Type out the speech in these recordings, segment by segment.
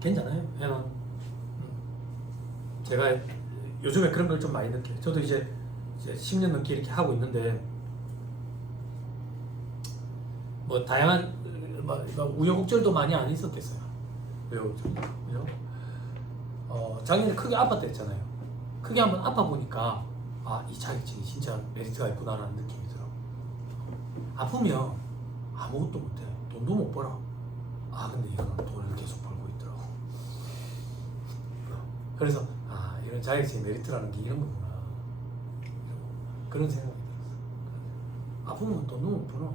괜찮아요. 해만. 제가 요즘에 그런 걸 좀 많이 느껴요. 저도 이제 10년 넘게 이렇게 하고 있는데 뭐 다양한 뭐 우여곡절도 많이 안 있었겠어요. 우여곡절. 그죠? 작년에 크게 아팠다 했잖아요. 크게 한번 아파 보니까 이 자격증이 진짜 메리트가 있구나라는 느낌이 들어. 아프면 아무것도 못해. 돈도 못 벌어. 근데 이거는 돈을 계속 벌고 있더라고. 그래서 이런 자격증의 메리트라는 게 이런 거구나. 그런 생각이 들었어. 아프면 돈도 못 벌어.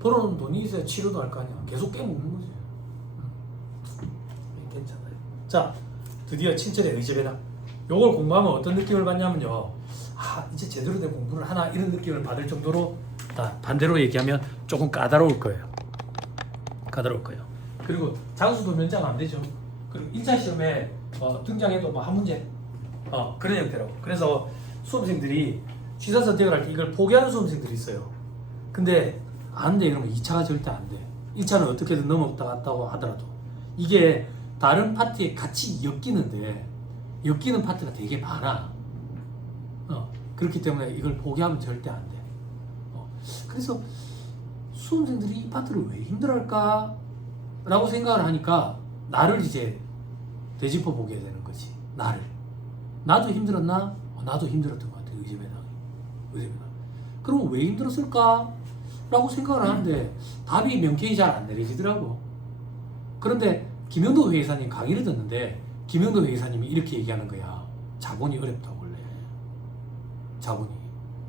벌어놓은 돈이 있어야 치료도 할 거 아니야. 계속 깨먹는 거지. 괜찮아요. 자, 드디어 친절의 의지배당. 요걸 공부하면 어떤 느낌을 받냐면요. 이제 제대로 된 공부를 하나 이런 느낌을 받을 정도로 반대로 얘기하면 조금 까다로울 거예요. 까다로울 거예요. 그리고 장수도 면제가 안 되죠. 그리고 1차 시험에 등장해도 뭐 한 문제 그런 형태라고. 그래서 수험생들이 취사 선택을 할 때 이걸 포기하는 수험생들이 있어요. 근데 안 돼 이러면 2차가 절대 안 돼. 1차는 어떻게든 넘어갔다고 하더라도 이게 다른 파트에 같이 엮이는 파트가 되게 많아. 그렇기 때문에 이걸 포기하면 절대 안 돼. 그래서 수험생들이 이 파트를 왜 힘들어할까? 라고 생각을 하니까 나를 이제 되짚어 보게 되는 거지. 나도 힘들었나? 나도 힘들었던 것 같아. 의제배당이. 그럼 왜 힘들었을까? 라고 생각을 하는데 답이 명쾌히 잘 안 내려지더라고. 그런데 김영도 회계사님 강의를 듣는데 김영도 회계사님이 이렇게 얘기하는 거야. 자본이 어렵다고 원래.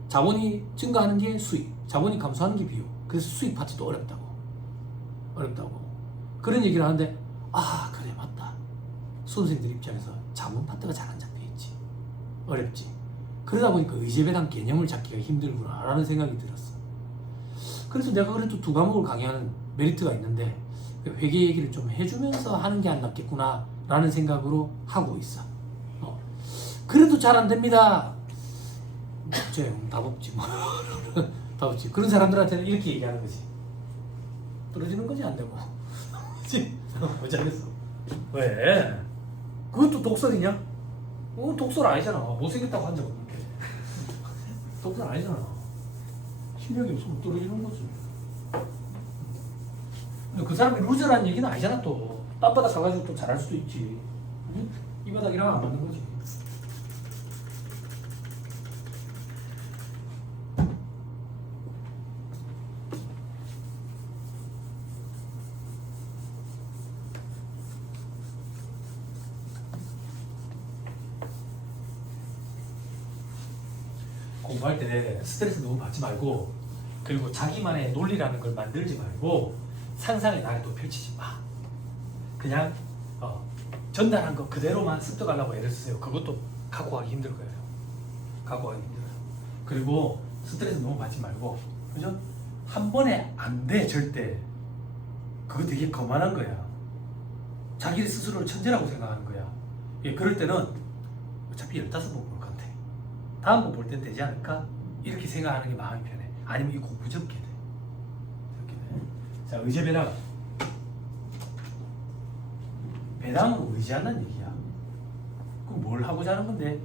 자본이 증가하는 게 수익, 자본이 감소하는 게 비용. 그래서 수익 파트도 어렵다고. 그런 얘기를 하는데 그래 맞다. 수험생들 입장에서 자본 파트가 잘 안 잡혀 있지. 어렵지. 그러다 보니까 의제배당 개념을 잡기가 힘들구나라는 생각이 들었어. 그래서 내가 그래도 두 과목을 강의하는 메리트가 있는데 회계 얘기를 좀 해주면서 하는 게 안 낫겠구나라는 생각으로 하고 있어. 그래도 잘 안 됩니다. 답 없지 뭐. 답 없지. 그런 사람들한테는 이렇게 얘기하는 거지. 떨어지는 거지 안 되고. 그치? 못하겠어. 왜? 그것도 독설이냐? 독설 아니잖아. 못생겼다고 한 적 없는데. 독설 아니잖아. 실력이 없으면 떨어지는 거지. 근데 그 사람이 루저라는 얘기는 아니잖아 또. 딴바닥 가가지고 또 잘할 수도 있지. 응? 이 바닥이랑 안 맞는 거지. 공부할 때 스트레스 너무 받지 말고 그리고 자기만의 논리라는 걸 만들지 말고 상상의 나래도 펼치지 마. 그냥 전달한 거 그대로만 습득하려고 애를 쓰세요. 그것도 각오하기 힘들 거예요. 각오하기 힘들어요. 그리고 스트레스 너무 받지 말고 그죠? 한 번에 안 돼 절대. 그거 되게 거만한 거야. 자기 스스로를 천재라고 생각하는 거야. 그럴 때는 어차피 15번 볼 건데 다음 번 볼 땐 되지 않을까? 이렇게 생각하는 게 마음이 편해. 아니면 이 공부 접게 돼. 자, 의제배당. 배당은 의지한다는 얘기야. 그럼 뭘 하고자 하는 건데?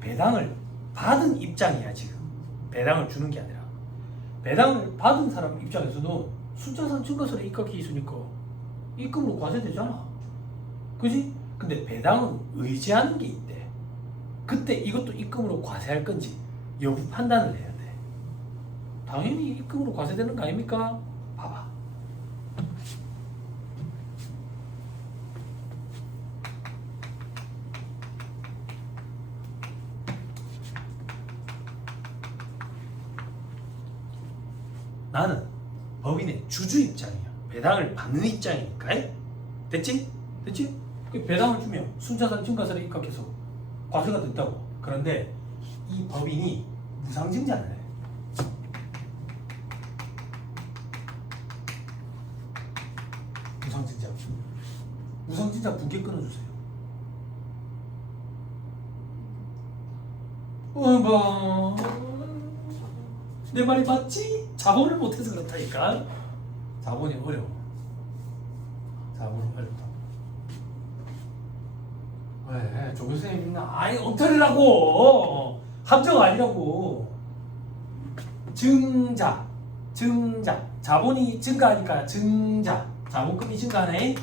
배당을 받은 입장이야 지금. 배당을 주는 게 아니라. 배당을 받은 사람 입장에서는 숫자상 증가세를 입각해 있으니까 입금으로 과세되잖아. 그지? 근데 배당은 의지하는 게 있대. 그때 이것도 입금으로 과세할 건지 여부 판단을 해야 돼. 당연히 입금으로 과세되는 거 아닙니까? 봐봐. 나는 법인의 주주 입장이야. 배당을 받는 입장이니까. 됐지? 그 배당을 주면 순자산 증가세를 입각해서 과세가 된다고. 그런데 이 법인이 무상증자를 해. 무상증자 붕괴 끊어주세요. 내 말이 맞지? 자본을 못해서 그렇다니까. 자본이 어려워. 자본이 어렵다. 왜? 조교수님 아니 엉터리라고. 함정 아니라고. 증자. 자본이 증가하니까 증자. 자본금이 증가하네.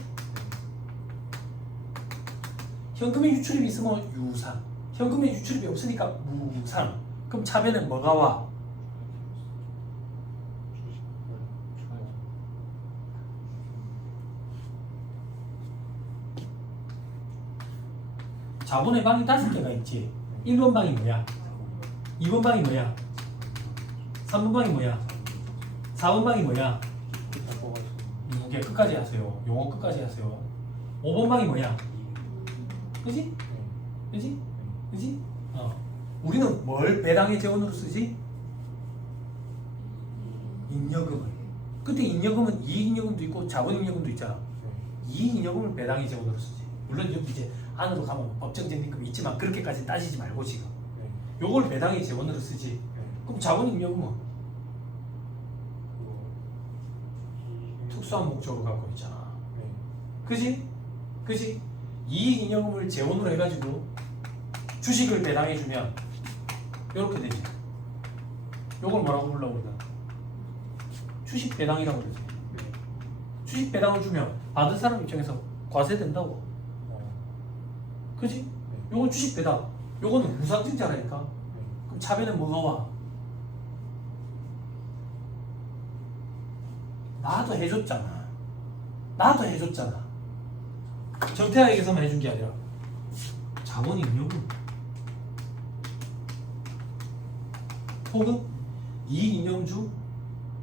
현금의 유출입이 있으면 유상. 현금의 유출입이 없으니까 무상. 그럼 차변에 뭐가 와? 자본의 방이 5개가 있지. 1번 방이 뭐야? 2번 방이 뭐야? 3번 방이 뭐야? 4번 방이 뭐야? 2개 끝까지 하세요. 용어 끝까지 하세요. 5번 방이 뭐야? 그지? 그지? 그지? 우리는 뭘 배당의 재원으로 쓰지? 잉여금을. 근데 잉여금은 이익잉여금도 있고 자본잉여금도 있잖아. 이익잉여금을 배당의 재원으로 쓰지. 물론 여기 이제 안으로 가면 법정쟁리금이 있지만 그렇게까지 따지지 말고 지금. 요걸 배당의 재원으로 쓰지. 그럼 자본잉여금은 특수한 목적으로 갖고 있잖아. 그지? 그지? 이익잉여금을 재원으로 해가지고 주식을 배당해주면 이렇게 되지. 요걸 뭐라고 불러 우리가? 주식 배당이라고 그러지. 주식 배당을 주면 받은 사람 입장에서 과세된다고. 그지? 요건 주식 배당. 요거는 무상증자라니까. 그럼 차변에 뭐가 와? 나도 해줬잖아. 나도 해줬잖아. 정태학에게서만 해준 게 아니라 자본잉여금 혹은 이익잉여금주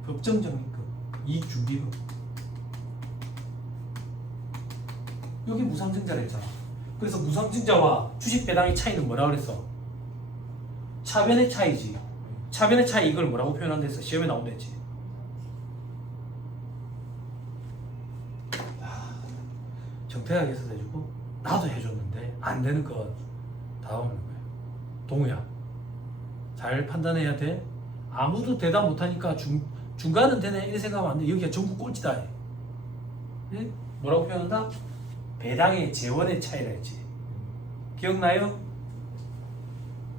법정적립금 이익준비금 여기 무상증자라 했잖아. 그래서 무상증자와 주식 배당의 차이는 뭐라 그랬어? 차변의 차이지. 차변의 차이 이걸 뭐라고 표현한다 했어? 시험에 나온다 했지. 정태학에서 해주고 나도 해줬는데 안 되는 건 다음은 거야. 동우야 잘 판단해야 돼. 아무도 대답 못하니까 중간은 되네 이렇게 생각하면 안 돼. 여기가 전부 꼴찌다 해. 네? 뭐라고 표현한다? 배당의 재원의 차이라 했지. 기억나요?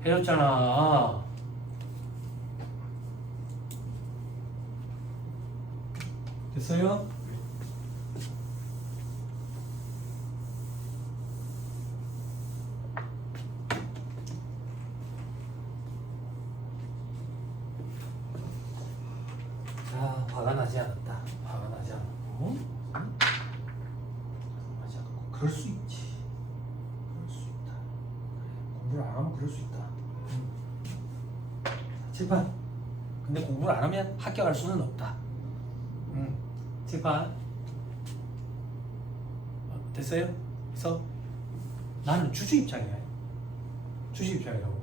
해줬잖아. 됐어요? 자, 화가 나지 않았다. 화가 나지 않았고. 나지 않고. 그럴 수 있지. 그럴 수 있다. 공부를 안 하면 그럴 수 있다. 7번. 근데 공부를 안 하면 합격할 수는 없다. 7번. 됐어요? 그래서 나는 주주 입장이야. 주주 입장이라고.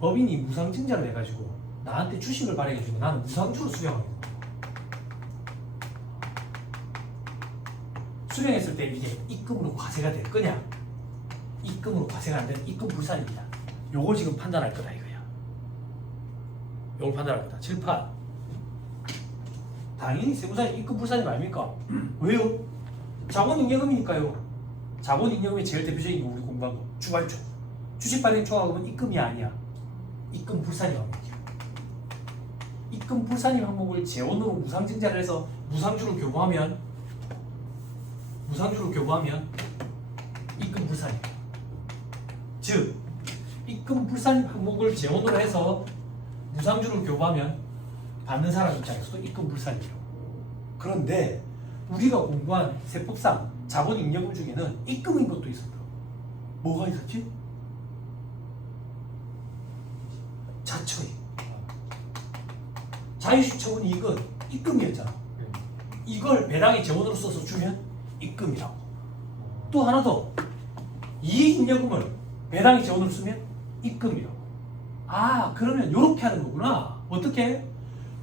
법인이 무상증자를 해가지고 나한테 주식을 발행해주면 나는 무상주로 수령하겠다. 수령했을 때 이게 입금으로 과세가 될 거냐? 입금으로 과세가 안 되는 입금 불산입니다. 요걸 지금 판단할 거다 이거야. 요걸 판단할 거다. 7판. 당연히 세무사님 입금 불산이 아닙니까? 왜요? 자본잉여금이니까요. 자본잉여금의 제일 대표적인 거 우리 공부한 거 주발초. 주식 발행 초과금은 입금이 아니야. 입금 불산이 항목이야. 입금 불산임 항목을 재원으로 무상증자를 해서 무상주를 교부하면 입금 불산임. 즉 입금 불산임 항목을 재원으로 해서 무상주를 교부하면 받는 사람 입장에서도 입금 불산이에요. 그런데 우리가 공부한 세법상 자본잉여금 중에는 입금인 것도 있었다. 뭐가 있었지? 자처익. 자유시처분 이익은 입금이었잖아. 이걸 배당의 재원으로 써서 주면 입금이라고. 또 하나 더. 이익잉여금을 배당의 재원으로 쓰면 입금이라고. 아, 그러면 이렇게 하는 거구나. 어떻게?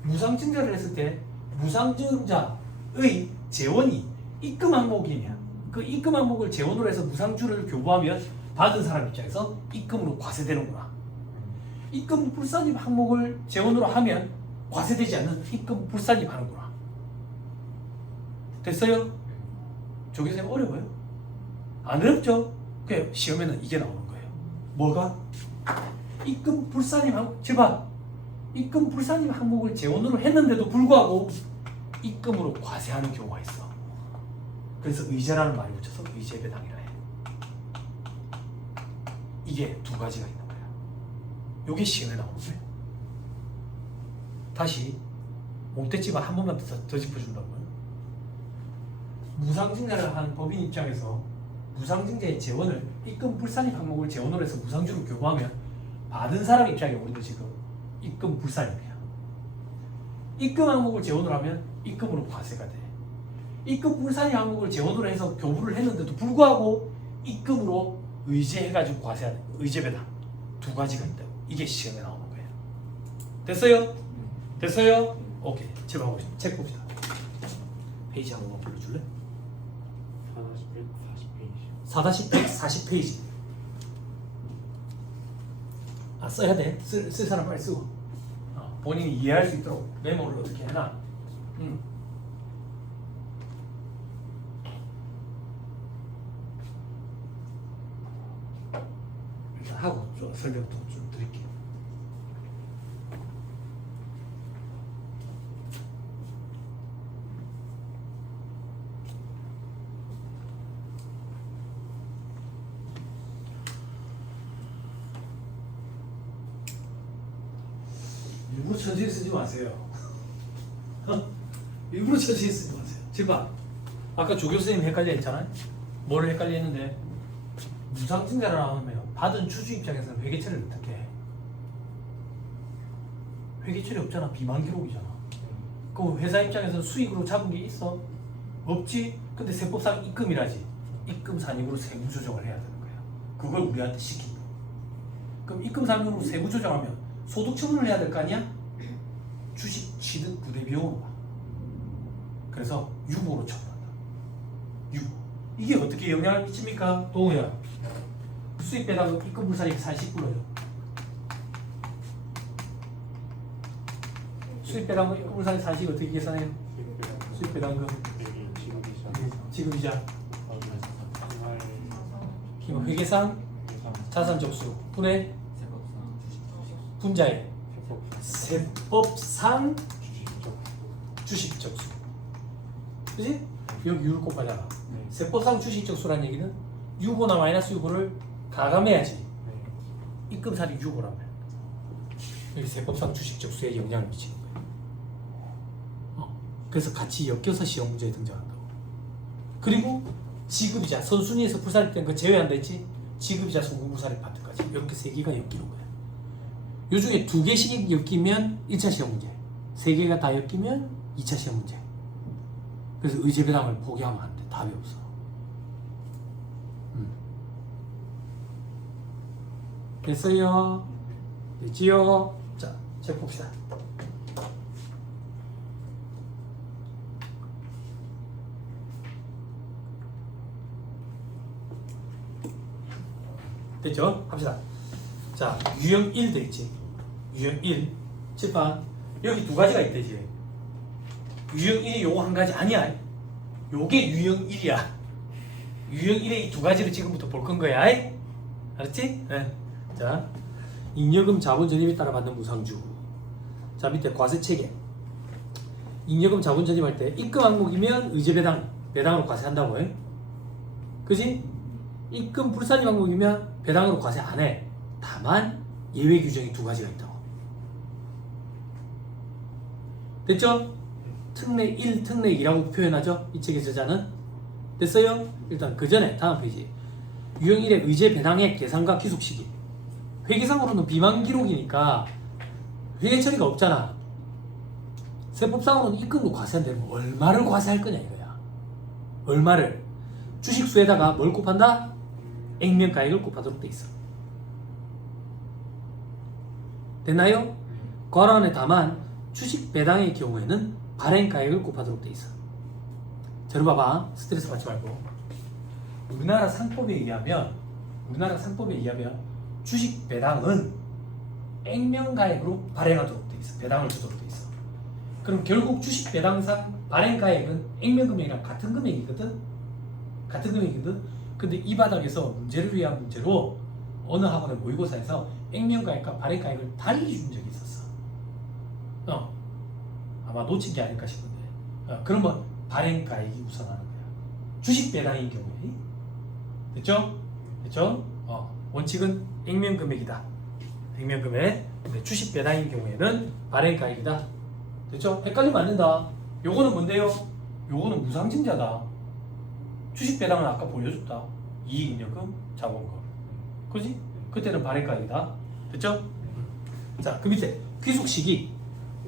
무상증자를 했을 때 무상증자의 재원이 입금 항목이냐. 그 입금 항목을 재원으로 해서 무상주를 교부하면 받은 사람 입장에서 입금으로 과세되는구나. 입금 불산입 항목을 재원으로 하면 과세되지 않는 입금 불산입 하는구나. 됐어요? 조교쌤 어려워요? 안 어렵죠? 그 시험에는 이게 나오는 거예요. 뭐가? 입금 불산임 항목. 제발 입금 불산임 항목을 재원으로 했는데도 불구하고 입금으로 과세하는 경우가 있어. 그래서 의제라는 말이 붙여서 의제 배당이라 해. 이게 두 가지가 있는 거야. 요게 시험에 나오는 거예요. 다시 몽태치만 한 번만 더 짚어준다면, 무상증자를 한 법인 입장에서 무상증자의 재원을 입금 불산입 항목을 재원으로 해서 무상주로 교부하면 받은 사람 입장에 우리도 지금 입금 불산입이야. 입금 항목을 재원으로 하면 입금으로 과세가 돼. 입금 불산입 항목을 재원으로 해서 교부를 했는데도 불구하고 입금으로 의제해가지고 과세하는 의제 배당 두 가지가 있다고. 이게 시험에 나오는 거예요. 됐어요? 됐어요? 오케이. 제발 봅시다. 책 봅시다. 페이지 한 번만 불러줄래? 4-140페이지. 아, 써야 돼. 쓸 사람 빨리 쓰고. 본인이 이해할 수 있도록 메모를 어떻게 해놔. 일단 하고 좀 설명도 좀 드릴게요. 일부러 천천히 쓰지 마세요. 일부러 천천히 쓰지 마세요. 제발. 아까 조 교수님 헷갈려 했잖아요. 뭐를 헷갈려 했는데, 무상증자를 하면 받은 주주 입장에서는 회계 처리를 어떻게 해? 회계 처리 없잖아. 비만 기록이잖아. 그럼 회사 입장에서는 수익으로 잡은 게 있어? 없지? 근데 세법상 입금이라지. 입금 산입으로 세무 조정을 해야 되는 거야. 그걸 우리한테 시킨 거야. 그럼 입금 산입으로 세무 조정하면 소득 처분을 해야 될 거 아니야? 주식 취득 부대 비용으로 봐. 그래서 유보로 처분한다. 유보. 이게 어떻게 영향을 미칩니까? 동호야. 수익 배당 입금 불산입 살씩 불러요. 수익 배당금 입금 불산입 살씩 어떻게 계산해요? 수익 배당금 지급이자 회계상 자산 적수 분의 분자의 세법상 주식 적수. 그지? 여기 유를 곱하잖아. 세법상 주식 적수라는 얘기는 유보나 마이너스 유보를 가감해야지. 입금 살입 유보라면 여기 세법상 주식 적수에 영향을 미치는 거예요. 그래서 같이 엮여서 시험 문제에 등장한다고. 그리고 지급이자 선순위에서 불산입된 거 제외한다 했지. 지급이자 소금불산입 파트까지 이렇게 세 개가 엮이는 거예요. 요 중에 두 개씩 엮이면 1차 시험 문제, 세 개가 다 엮이면 2차 시험 문제. 그래서 의제 배당을 포기하면 안 돼. 답이 없어. 됐어요? 됐지요? 자, 책 봅시다. 됐죠? 합시다. 자, 유형 1 되겠지. 유형 1. 칠판. 여기 두 가지가 있대지. 유형 1이 요거 한 가지 아니야. 요게 유형 1이야. 유형 1의 이 두 가지를 지금부터 볼 건 거야. 알았지? 네. 자, 잉여금 자본 전입에 따라 받는 무상주. 자, 밑에 과세 체계. 잉여금 자본 전입할 때 입금 항목이면 의제 배당으로 과세한다고 해. 그지? 입금 불산입 항목이면 배당으로 과세 안 해. 다만 예외 규정이 두 가지가 있다고. 됐죠? 특례 1, 특례 2라고 표현하죠? 이 책의 저자는. 됐어요? 일단 그 전에 다음 페이지. 유형 1의 의제 배당액 계산과 기속 시기. 회계상으로는 비만 기록이니까 회계 처리가 없잖아. 세법상으로는 입금도 과세한데 얼마를 과세할 거냐 이거야. 얼마를? 주식수에다가 뭘 곱한다? 액면가액을 곱하도록 돼 있어. 됐나요? 괄호안에 다만 주식 배당의 경우에는 발행가액을 곱하도록 돼 있어. 들어봐봐. 스트레스 받지 말고. 우리나라 상법에 의하면 주식 배당은 액면가액으로 발행하도록 돼 있어. 배당을 주도록 돼 있어. 그럼 결국 주식 배당상 발행가액은 액면금액이랑 같은 금액이거든. 근데 이 바닥에서 문제를 위한 문제로 어느 학원의 모의고사에서 액면가액과 발행가액을 달리 준 적이 있었어. 아마 놓친 게 아닐까 싶은데. 그러면 발행가액이 우선하는 거야. 주식 배당인 경우에. 됐죠? 됐죠? 원칙은 액면금액이다. 액면금액. 근데 주식 배당인 경우에는 발행가액이다. 됐죠? 헷갈리면 안 된다. 요거는 뭔데요? 요거는 무상증자다. 주식 배당은 아까 보여줬다. 이익잉여금, 자본금. 그지? 그때는 발행가액이다. 됐죠? 자, 그 밑에 귀속시기.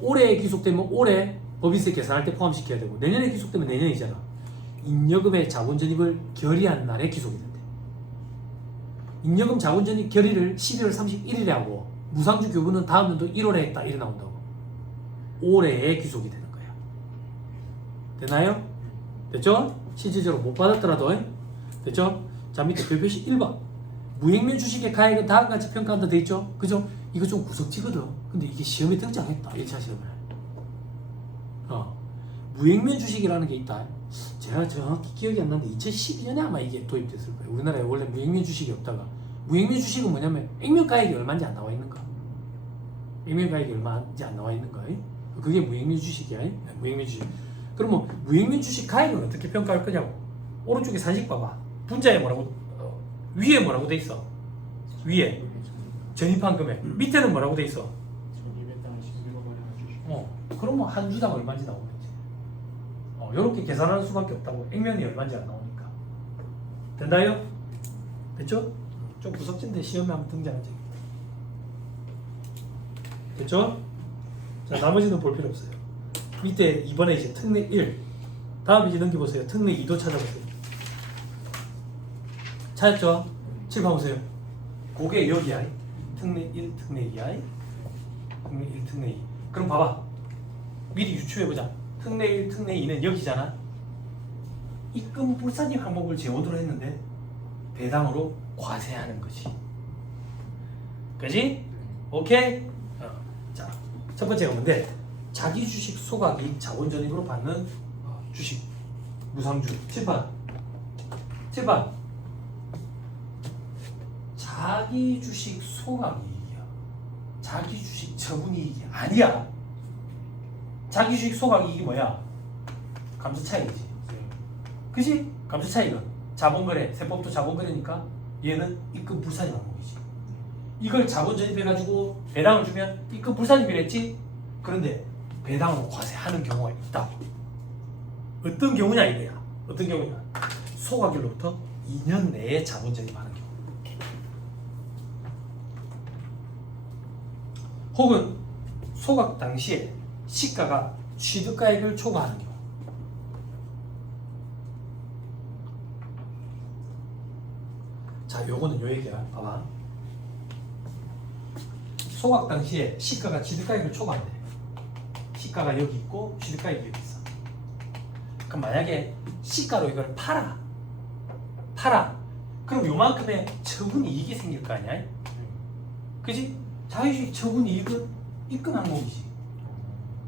올해 귀속되면 올해 법인세 계산할 때 포함시켜야 되고, 내년에 귀속되면 내년이잖아. 잉여금의 자본전입을 결의한 날에 귀속이 된대. 잉여금 자본전입 결의를 12월 31일에 하고 무상주 교부는 다음 연도 1월에 했다. 이래 나온다고. 올해에 귀속이 되는 거야. 되나요? 됐죠? 실질적으로 못 받았더라도. 됐죠? 자, 밑에 별표시 1번. 무액면 주식의 가액은 다음과 같이 평가한다 돼 있죠? 그죠? 이거 좀 구석지거든. 근데 이게 시험에 등장했다. 1차 시험에. 무액면 주식이라는 게 있다. 제가 정확히 기억이 안 나는데 2012년에 아마 이게 도입됐을 거예요. 우리나라에 원래 무액면 주식이 없다가. 무액면 주식은 뭐냐면 액면 가액이 얼마인지 안 나와 있는가? 액면 가액이 얼마인지 안 나와 있는가? 그게 무액면 주식이야. 무액면 주식. 그러면 무액면 주식 가액은 어떻게 평가할 거냐고. 오른쪽에 산식 봐봐. 분자에 뭐라고 위에 뭐라고 돼 있어? 위에 전입한 금액. 밑에는 뭐라고 돼 있어? 그러면 한 주당 얼마인지 나오겠지. 요렇게 계산하는 수밖에 없다고. 액면이 얼마인지 안 나오니까. 된다요? 됐죠? 좀 구석진데 시험에 한번 등장하지. 됐죠? 자, 나머지는 볼 필요 없어요. 밑에 이번에 이제 특례 1. 다음 이제 넘겨보세요. 특례 2도 찾아보세요. 찾았죠? 칠판 보세요. 그게 여기야. 특례 1, 특례 2야. 특례 1, 특례 2. 그럼 봐봐. 미리 유추해보자. 특례 1, 특례 2는 여기잖아. 입금 불산입 항목을 제원으로 했는데 배당으로 과세하는 거지. 그지? 오케이? 자, 첫 번째가 뭔데? 자기 주식 소각이익 자본전입으로 받는 주식 무상주. 칠판. 자기 주식 소각이익이야. 자기 주식 처분이익이 아니야. 자기 주식 소각이익이 뭐야? 감소 차익이지. 그지? 감소 차익은 자본거래, 세법도 자본거래니까 얘는 입금 불산입 항목이지. 이걸 자본 전입해가지고 배당을 주면 입금 불산입이랬지? 그런데 배당으로 과세하는 경우가 있다. 어떤 경우냐 이거야. 어떤 경우냐? 소각일로부터 2년 내에 자본 전입하는 경우. 혹은 소각 당시에 시가가 취득가액을 초과하는 경우. 자, 요거는 요 얘기야. 봐봐. 소각 당시에 시가가 취득가액을 초과한대. 시가가 여기 있고 취득가액이 여기 있어. 그럼 만약에 시가로 이걸 팔아. 그럼 요만큼의 처분 이익이 생길 거 아니야? 그지? 자유주의 처분 이익은 입금 항목이지.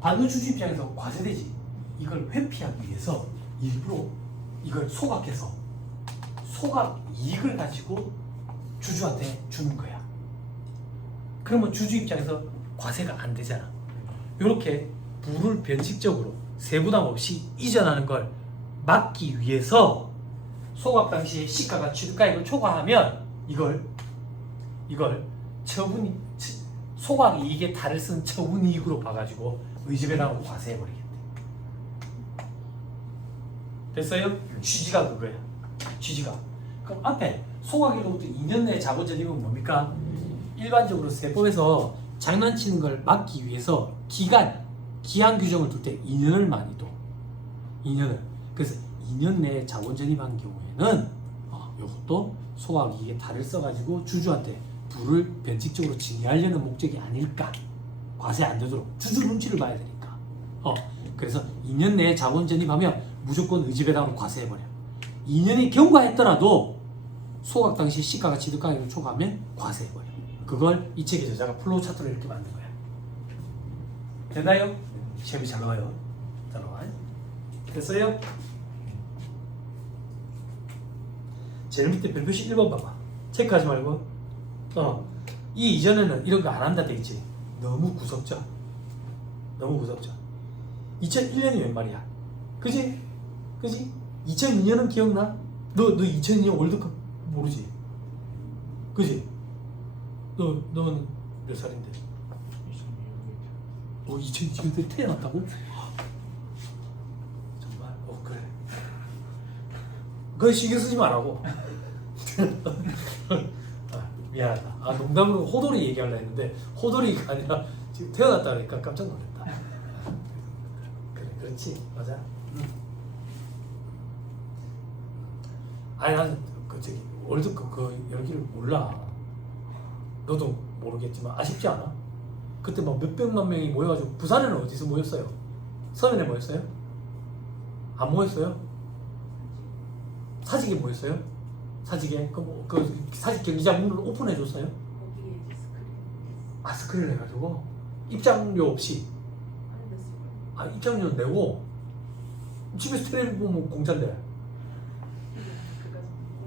받는 주주 입장에서 과세되지. 이걸 회피하기 위해서 일부러 이걸 소각해서 소각 이익을 가지고 주주한테 주는 거야. 그러면 주주 입장에서 과세가 안 되잖아. 이렇게 부를 변칙적으로 세부담 없이 이전하는 걸 막기 위해서 소각 당시에 시가가 취득가액을 초과하면 이걸 처분이 소각 이익에 달을 쓴 처분 이익으로 봐가지고 의지배당으로 과세해버리겠대. 됐어요? 취지가 그거야. 취지가. 그럼 앞에 소각일로부터 2년 내에 자본 전입은 뭡니까? 일반적으로 세법에서 장난치는 걸 막기 위해서 기한 규정을 둘 때 2년을 많이 둬. 2년을. 그래서 2년 내에 자본 전입한 경우에는 이것도 소각 이익에 달을 써가지고 주주한테 부를 변칙적으로 징계하려는 목적이 아닐까. 과세 안 되도록 주주 눈치를 봐야 되니까. 그래서 2년 내에 자본 전입하면 무조건 의지배당으로 과세해버려. 2년이 경과했더라도 소각 당시 시가가 취득가액을 초과하면 과세해버려. 그걸 이 책의 저자가 플로우 차트로 이렇게 만든 거야. 되나요? 시험이 잘 나와요. 잘 나와요. 됐어요? 제일 밑에 별표시 1번 봐봐. 체크하지 말고. 이 이전에는 이런 거 안 한다 돼 있지. 너무 구석져. 너무 구석져. 2001년이 웬 말이야? 그지? 2002년은 기억나? 너 2002년 월드컵 모르지? 그지? 너는 몇 살인데? 2002년에 태어났다고? 정말? 그래. 그거 신경 쓰지 말라고. 미안하다. 농담으로 호돌이 얘기하려 했는데 호돌이가 아니라 지금 태어났다 그러니까 깜짝 놀랐다. 그래, 그렇지. 맞아. 아니 나는 월드컵 그 열기를 몰라. 너도 모르겠지만 아쉽지 않아? 그때 막 몇백만 명이 모여가지고 부산에는 어디서 모였어요? 서면에 모였어요? 안 모였어요? 사직에 모였어요? 사직에? 그 사직 경기장 문을 오픈해줬어요? 거기에 이제 스크린. 스크린 해가지고 입장료 없이. 입장료 내고 집에서 텔레비전 보면 공짜인데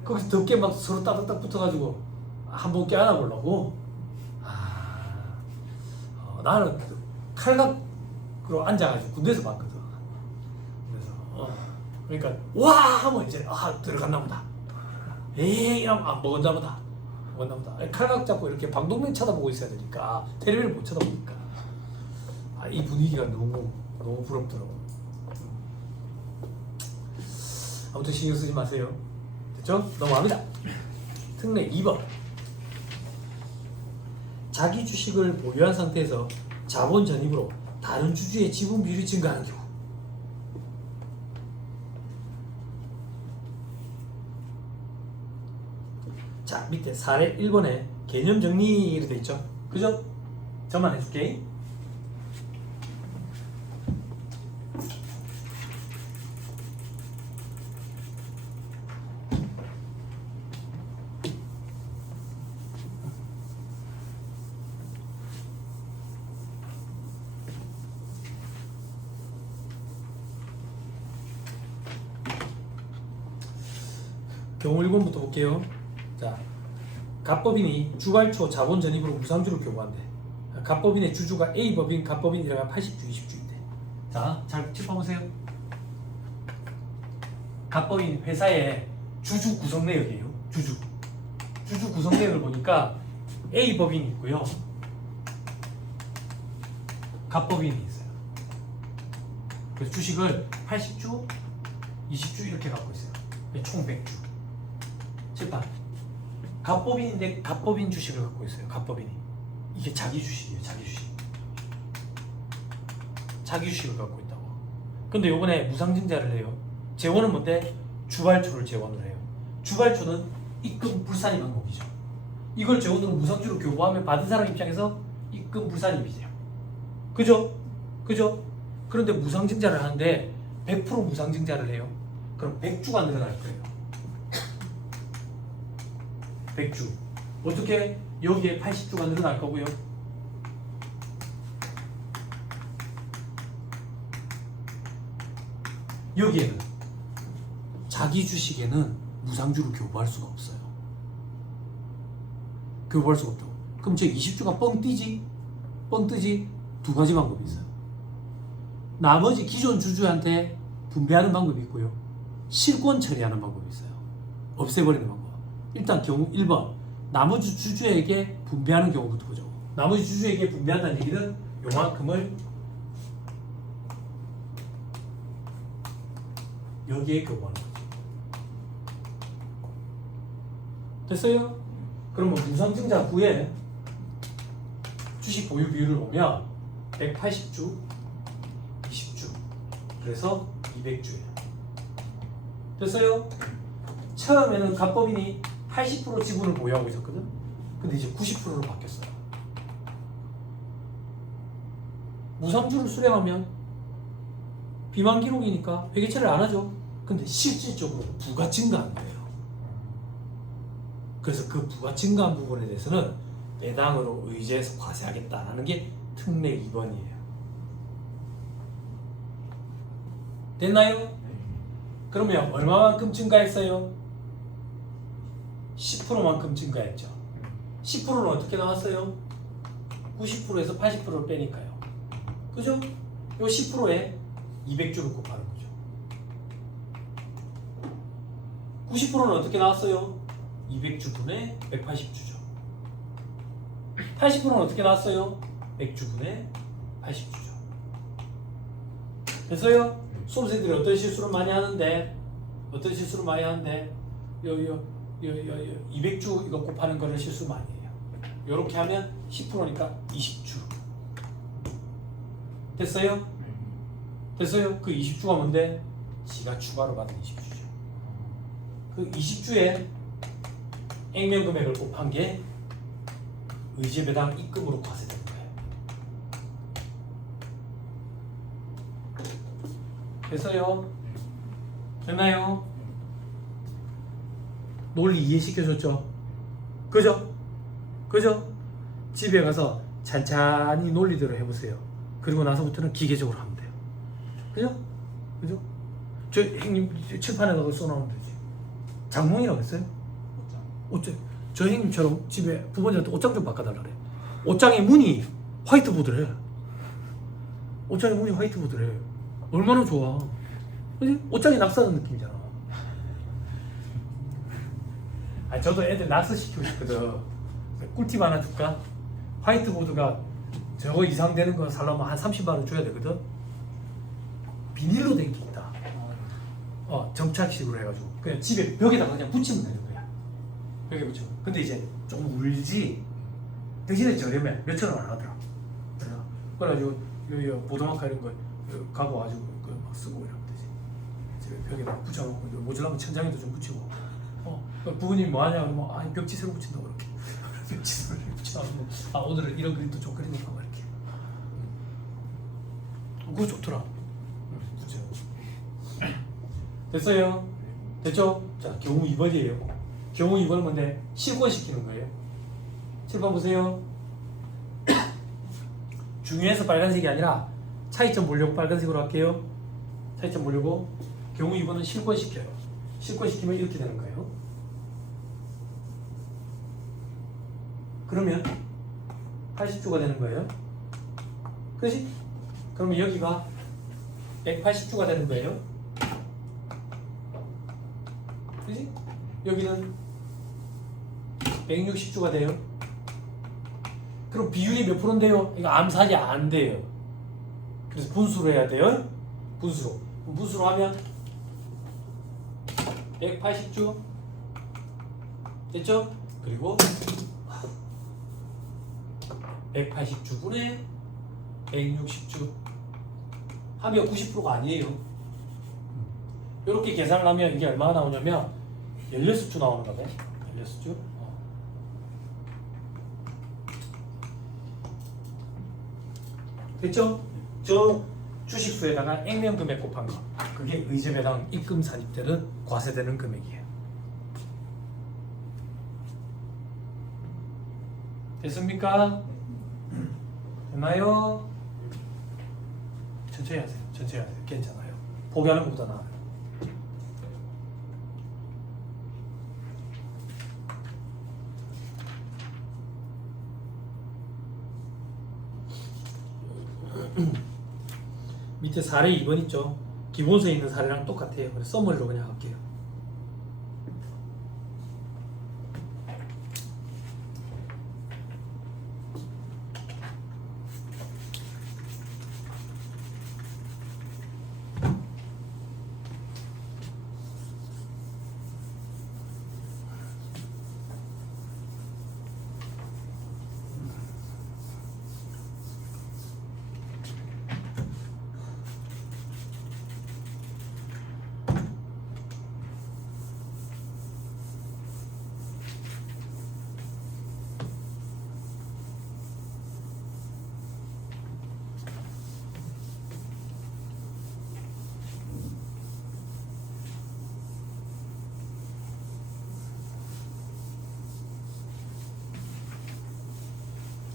거기서 덥게 막 서로 따닥따닥 붙어가지고 한번 껴안아보려고. 나는 칼각으로 앉아가지고 군대에서 봤거든. 그래서 그러니까 와 하면 이제 들어갔나 보다. 에이 이러면 안 먹었나 보다. 칼각 잡고 이렇게 방독면 쳐다보고 있어야 되니까 텔레비를 못 쳐다보니까 이 분위기가 너무 부럽더라고. 아무튼 신경 쓰지 마세요. 됐죠? 넘어갑니다. 특례 2번. 자기 주식을 보유한 상태에서 자본 전입으로 다른 주주의 지분 비율이 증가하는 경우. 자, 밑에 사례 1번에 개념 정리로 되어 있죠? 그죠? 저만 해줄게. 경우 1번부터 볼게요. 자, 갑법인이 주발초 자본 전입으로 무상주를 교부한대. 갑법인의 주주가 A법인, 갑법인이라면 80주, 20주인데. 자, 잘 짚어보세요. 갑법인 회사의 주주 구성 내역이에요. 주주 구성 내역을 보니까 A법인이 있고요. 갑법인이 있어요. 그래서 주식을 80주, 20주 이렇게 갖고 있어요. 총 100주. 재판. 갑법인인데 갑법인 주식을 갖고 있어요. 갑법인이. 이게 자기 주식이에요. 자기 주식을 갖고 있다고. 근데 요번에 무상증자를 해요. 재원은 뭔데? 주발초를 재원을 해요. 주발초는 입금 불산입 항목이죠. 이걸 재원으로 무상주로 교부하면 받은 사람 입장에서 입금 불산입이죠. 그죠? 그런데 무상증자를 하는데 100% 무상증자를 해요. 그럼 100주가 늘어날 거예요. 100주. 어떻게? 여기에 80주가 늘어날 거고요. 여기에는 자기 주식에는 무상주를 교부할 수가 없어요. 교부할 수가 없다고. 그럼 저 20주가 뻥 뜨지? 두 가지 방법이 있어요. 나머지 기존 주주한테 분배하는 방법이 있고요. 실권 처리하는 방법이 있어요. 없애버리는 방법. 일단 경우 1번. 나머지 주주에게 분배하는 경우부터 보죠. 나머지 주주에게 분배한다는 얘기는 요만큼을 여기에 교부하는 거죠. 됐어요? 그러면 무상증자 후에 주식 보유 비율을 보면 180주, 20주, 그래서 200주예요. 됐어요? 처음에는 갑법인이 80% 지분을 보유하고 있었거든. 근데 이제 90%로 바뀌었어요. 무상주를 수령하면 비만 기록이니까 회계처리를 안 하죠. 근데 실질적으로 부가 증가한 거예요. 그래서 그 부가 증가한 부분에 대해서는 배당으로 의제해서 과세하겠다라는 게 특례 2번이에요. 됐나요? 그러면 얼마만큼 증가했어요? 10%만큼 증가했죠. 10%는 어떻게 나왔어요? 90%에서 80%를 빼니까요. 그죠? 요 10%에 200주를 곱하는 거죠. 90%는 어떻게 나왔어요? 200주분의 180주죠. 80%는 어떻게 나왔어요? 100주분의 80주죠. 됐어요? 수험생들이 어떤 실수를 많이 하는데, 어떤 실수를 많이 하는데, 200주 이거 곱하는 거를 실수 많이 해요. 이렇게 하면 10%니까 20주. 됐어요? 됐어요? 그 20주가 뭔데? 지가 추가로 받은 20주죠. 그 20주에 액면 금액을 곱한 게 의제배당 입금으로 과세되는 거예요. 됐어요? 됐나요? 논리 이해시켜줬죠? 그죠? 그죠? 집에 가서 찬찬히 논리대로 해보세요. 그리고 나서부터는 기계적으로 하면 돼요. 그죠? 그죠? 저 형님 칠판에다가 써놓으면 되지. 장문이라고 했어요? 옷장. 저 형님처럼 집에 부모님한테 옷장 좀 바꿔달라 그래. 옷장의 문이 화이트보드래. 옷장의 문이 화이트보드래. 얼마나 좋아. 그지? 옷장에 낙서하는 느낌이잖아. 아, 저도 애들 낙서시키고 싶거든. 꿀팁 하나 줄까? 화이트보드가 저거 이상 되는 거 살려면 한 30만 원 줘야 되거든. 비닐로 된 게 있다. 점착식으로 해가지고 그냥 집에 벽에다가 그냥 붙이면 되는 거야. 벽에 붙여. 근데 이제 좀 울지. 대신에 저렴해. 몇천 원 안 하더라. 그래가지고 요 보도마카 이런 거 가고 가지고 막 쓰고 이러면 되지. 집에 벽에다가 붙여놓고 모질라면 천장에도 좀 붙이고. 부모님 뭐 하냐 그러면 벽지 새로 붙인다고 그렇게. 벽지 새로 붙여놓고 오늘은 이런 그림도 좀 그리니까 막 이렇게. 그거 좋더라. 그죠. 됐어요? 됐죠? 자, 경우 2번이에요. 경우 2번은 뭔데? 실권시키는 거예요. 7번 보세요. 중요해서 빨간색이 아니라 차이점 보려고 빨간색으로 할게요. 차이점 보려고. 경우 2번은 실권시켜요. 실권시키면 이렇게 되는 거예요. 그러면 80주가 되는 거예요. 그렇지? 그러면 여기가 180주가 되는 거예요. 그렇지? 여기는 160주가 돼요. 그럼 비율이 몇 프로인데요? 이거 암산이 안 돼요. 그래서 분수로 해야 돼요. 분수로. 분수로 하면 180주 됐죠? 그리고 180주분의 160주 하면 90%가 아니에요. 이렇게 계산을 하면 이게 얼마나 나오냐면 16주 나오는가 봐요. 16주. 됐죠? 저 주식수에다가 액면 금액 곱한 거. 그게 의제배당 입금 산입되는 과세되는 금액이에요. 됐습니까? 됐나요? 천천히 하세요. 천천히 하세요. 괜찮아요. 포기하는 것보다 나아요. 밑에 사례 2번 있죠? 기본서에 있는 사례랑 똑같아요. 그래서 써머리로 그냥 할게요.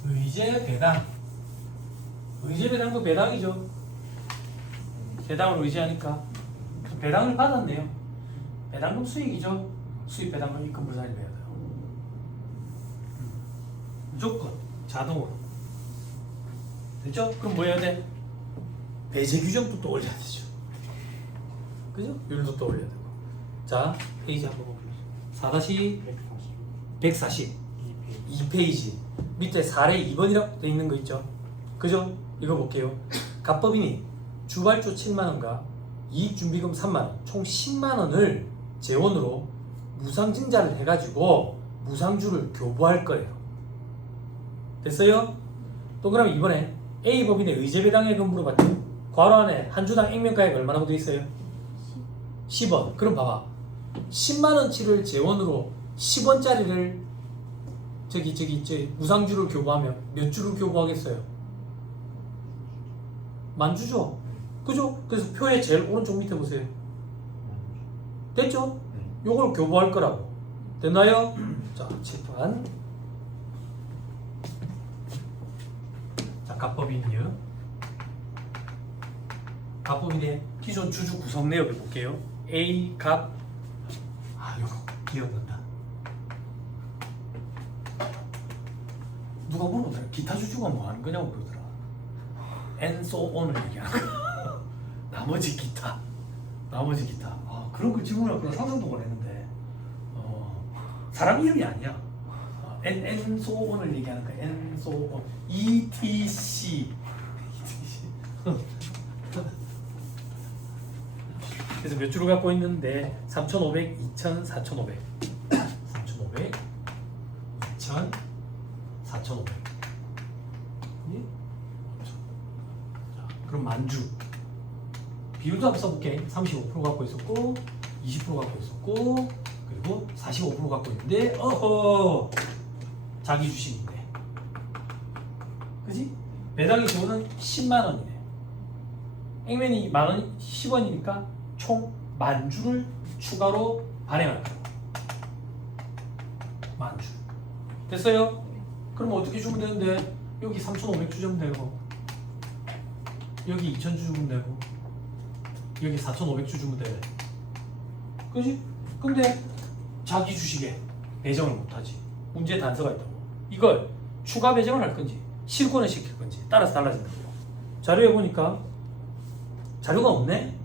의제 배당. 의제 배당도 배당이죠. 배당을 의지하니까 배당을 받았네요. 배당금 수익이죠. 수익 배당금 입금 불산이 돼야 돼요. 무조건 자동으로. 됐죠? 그럼 뭐 해야 돼? 배제 규정도 또 올려야 되죠. 그죠? 율도 또 올려야 되고. 자, 페이지 한번 볼게요. 4-140 2페이지 밑에 사례 2번이라고 돼 있는 거 있죠? 그죠? 이거 볼게요. 갑법인이 주발주 7만원과 이익준비금 3만원 총 10만원을 재원으로 무상증자를 해가지고 무상주를 교부할 거예요. 됐어요? 동그라미 2번에 A법인의 의제배당액은 물어봤죠? 괄호 안에 한 주당 액면가액 얼마라고 돼 있어요? 10원. 그럼 봐봐. 10만원치를 재원으로 10원짜리를 무상주를 교부하면 몇 주를 교부하겠어요? 만주죠? 그죠? 그래서 표의 제일 오른쪽 밑에 보세요. 됐죠? 요걸 교부할 거라고. 됐나요? 자, 칠판. 자, 갑법인이요. 갑법인의 기존 주주 구성 내역을 볼게요. A 갑. 요거 기억난다. 누가 물어보더라. 기타 주주가 뭐 하는 거냐고 그러더라. And so on을 얘기하는 거. 나머지 기타. 그런 걸 질문했구나. 상상도 못 했는데. 사람 이름이 아니야. and so on을 얘기하는 거야. and so on. ETC. 그래서 몇 주를 갖고 있는데 3,500, 2,000, 4,500. 3,500, 2,000, 4,500. 자, 그럼 만주. 비율도 한번 써볼게. 35% 갖고 있었고, 20% 갖고 있었고, 그리고 45% 갖고 있는데, 자기 주식인데. 그지? 배당의 지원은 10만 원이네. 액면이 만 원이 10원이니까 총 만주를 추가로 발행할 거야. 만주. 됐어요? 그럼 어떻게 주면 되는데? 여기 3,500주 주면 되고, 여기 2,000주 주면 되고, 여기 4,500주 주면 돼. 그지? 근데 자기 주식에 배정을 못하지. 문제에 단서가 있다고. 이걸 추가 배정을 할 건지 실권을 시킬 건지 따라서 달라진다고. 자료에 보니까 자료가 없네.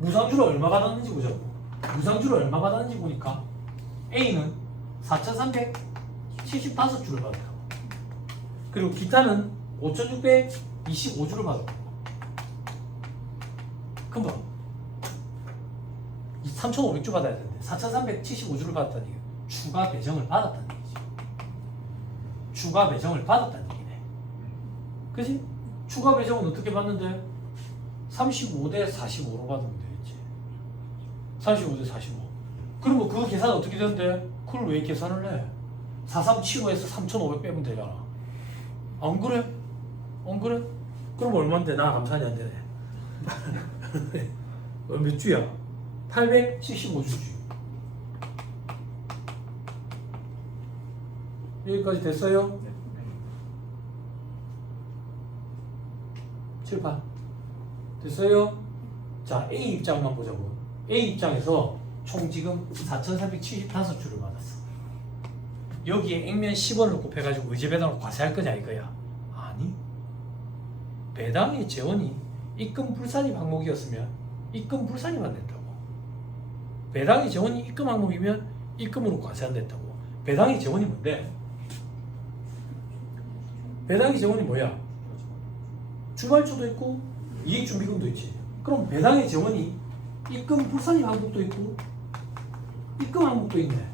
무상주를 얼마 받았는지 보자고. 무상주를 얼마 받았는지 보니까 A는 4,375주를 받았다고. 그리고 기타는 5,625주를 받았고. 그럼 봐. 3,500주 받아야 되는데 4,375주를 받았다는 얘기야. 추가 배정을 받았다는 얘기지. 추가 배정을 받았다는 얘기네. 그치? 추가 배정은 어떻게 받는데? 35대 45로 받으면 되겠지. 35대 45. 그러면 그 계산은 어떻게 되는데? 그걸 왜 계산을 해? 4375에서 3,500 빼면 되잖아. 안 그래? 그럼 얼마인데? 나 감산이 안 되네. 몇 주야? 875주지. 여기까지 됐어요? 네. 칠판 됐어요? 자, A 입장만 보자고. A 입장에서 총 지금 4,375주를 받았어. 여기에 액면 10원을 곱해가지고 의제배당을 과세할 거냐 이거야. 아니, 배당의 재원이 입금 불산입 항목이었으면 입금 불산입만 냈다고. 배당의 재원이 입금 항목이면 입금으로 과세 안 됐다고. 배당의 재원이 뭔데? 배당의 재원이 뭐야? 주말주도 있고 이익준비금도 있지. 그럼 배당의 재원이 입금 불산입 항목도 있고 입금 항목도 있네.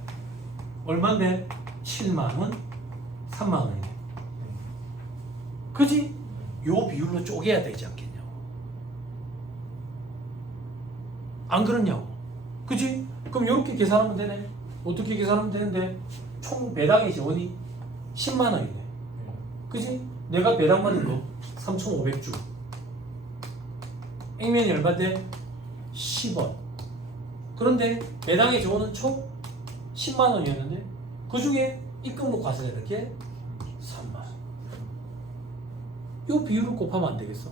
얼마인데? 7만원, 3만원이네. 그지? 요 비율로 쪼개야 되지 않겠냐고. 안 그렇냐고. 그지? 그럼 이렇게 계산하면 되네. 어떻게 계산하면 되는데? 총 배당의 재원이 10만원이네. 그지? 내가 배당 받은 거 3,500주. 액면이 얼마인데? 10원. 그런데 배당의 재원은 총 10만원이었는데 그 중에 입금으로 과세되는 게 3만원. 요 비율을 곱하면 안 되겠어.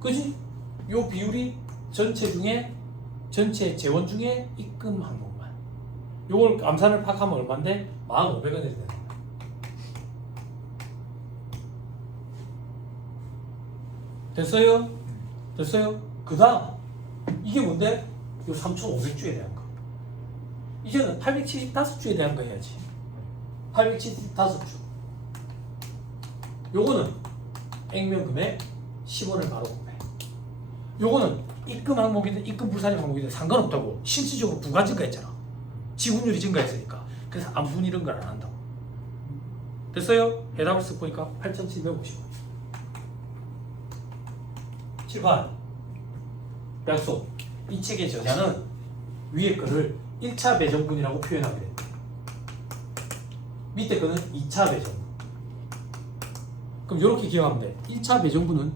그지? 요 비율이 전체 재원 중에 입금 항목만. 요걸 암산을 파악하면 얼마인데? 1,500원이 되는 거야. 됐어요? 됐어요? 그 다음 이게 뭔데? 요 3,500주에 대한 거. 이제는 875주에 대한 거 해야지. 875주. 요거는 액면금액 10원을 바로 곱해. 요거는 입금 항목이든 입금 불산입 항목이든 상관없다고. 실질적으로 부가 증가했잖아. 지분율이 증가했으니까. 그래서 안분 이런 걸 안 한다고. 됐어요? 해답을 쓱 보니까 8,750원. 7번 약속. 이 책의 저자는 위에 거를 1차 배정분이라고 표현하게 됐대. 밑에 거는 2차 배정분. 그럼 이렇게 기억하면 돼. 1차 배정분은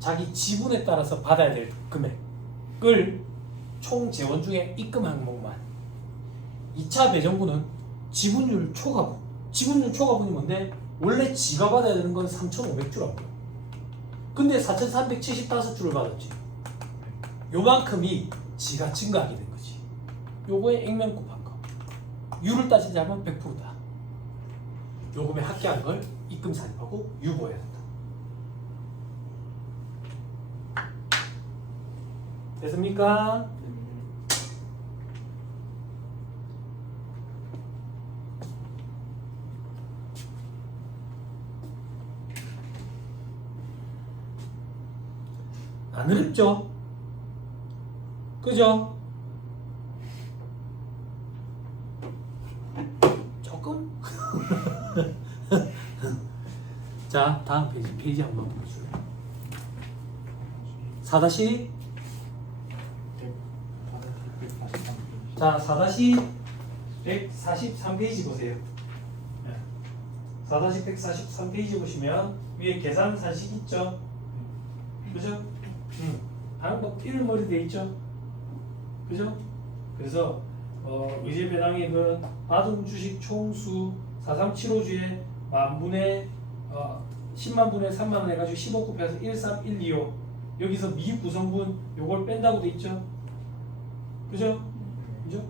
자기 지분에 따라서 받아야 될 금액을 총 재원 중에 입금 항목만. 2차 배정분은 지분율 초과분. 지분율 초과분이 뭔데? 원래 지가 받아야 되는 건 3,500주라고. 근데 4,375주를 받았지. 요만큼이 지가 증가하게 된 거지. 요거에 액면 곱한 거. 유를 따지자면 100%다. 요금에 합계한 걸 입금 산입하고 유보해야 한다. 됐습니까? 안 어렵죠? 그죠? 조금? 자, 다음 페이지 한번 보여줄래? 4다시 자, 4-143페이지 보세요. 4-143페이지 보시면 위에 계산 산식 있죠? 그죠? 방법 1머리 돼 있죠? 그죠? 그래서 의제 배당액은 받은 주식 총수 4375주에 만분의 10만 분의 3만 원 해가지고 15 곱해서 13125 여기서 미구성분 요걸 뺀다고 돼 있죠? 그죠? 그죠?